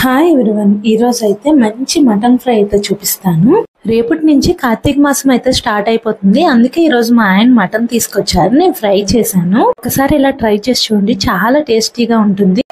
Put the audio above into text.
Hi everyone, ఈ రోజు అయితే మంచి మటన్ ఫ్రై అయితే చూపిస్తాను. రేపటి నుంచి కార్తీక మాసం అయితే స్టార్ట్ అయిపోతుంది. అందుకే ఈ రోజు మా ఆయన మటన్ తీసుకొచ్చారు, నేను ఫ్రై చేశాను. ఒకసారి ఇలా ట్రై చేసి చూడండి, చాలా టేస్టీగా ఉంటుంది.